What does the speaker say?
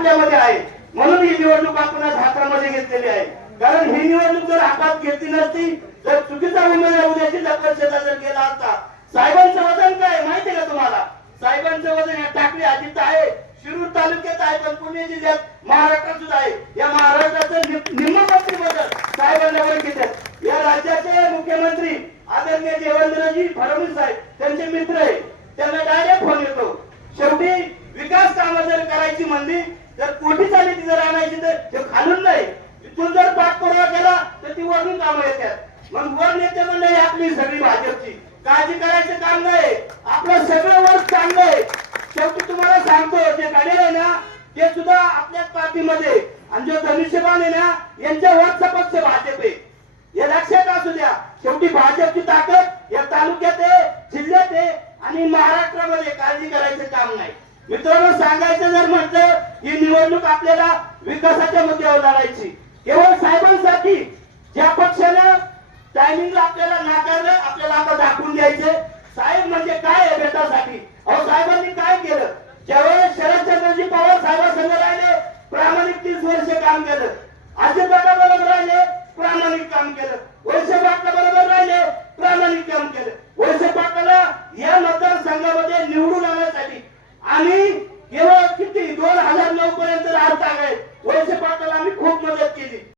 आपल्यामध्ये आहे, म्हणून ही निवडणूक आपण आज हातामध्ये घेतलेली आहे. कारण ही निवडणूक जर हातात घेतली नसती, जर चुकीचा उमेदवार उद्याची परिषदा जर गेला असता, साहेबांचं वजन काय माहिती का तुम्हाला? साहेबांचं वजन या टाकळी आधीच आहे, शिरूर तालुक्यात आहे, पण पुणे जिल्ह्यात, महाराष्ट्रात सुद्धा आहे. या महाराष्ट्राचं निम्म मंत्रिमंडळ साहेबांना ओळखीत आहे. या राज्याचे मुख्यमंत्री आदरणीय देवेंद्रजी फडणवीस साहेब त्यांचे मित्र आहे, त्यांना डायरेक्ट फोन येतो. शेवटी विकास कामं जर करायची म्हणली तर कोटीचा निधी जर आणायची तर ते खालून नाही, इथून जर पाठपुरावा केला तर ती वरून कामं येतात. मग वर नेते मंडळी आपली सगळी भाजपची, काळजी करायचं काम नाही, आपलं सगळं वर्क चांगलं आहे. शेवटी तुम्हाला सांगतो, जे गाडी आहे ना ते सुद्धा आपल्याच पार्टीमध्ये, आणि जो धनुष्यबाण आहे ना यांच्या वरचा पक्ष भाजप आहे, हे लक्षात असू द्या. शेवटी भाजपची ताकद या तालुक्यात आहे, जिल्ह्यात आहे आणि महाराष्ट्रामध्ये. काळजी करायचं काम नाही. मित्रांनो, सांगायचं जर म्हटलं, ही निवडणूक आपल्याला विकासाच्या मुद्द्यावर लढायची. केवळ साहेबांसाठी ज्या पक्षानं टायमिंगला आपल्याला नाकारलं, आपल्याला आता दाखवून द्यायचे साहेब म्हणजे काय आहे बेटासाठी. अहो, साहेबांनी काय केलं? ज्यावेळेस शरदचंद्रजी पवार साहेबांसंग राहिले, प्रामाणिक 30 वर्ष काम केलं. अजितदादा बरोबर राहिले, प्रामाणिक काम केलं. वळसे पाटला बरोबर राहिले, प्रामाणिक काम केलं. वळसे पाटलाला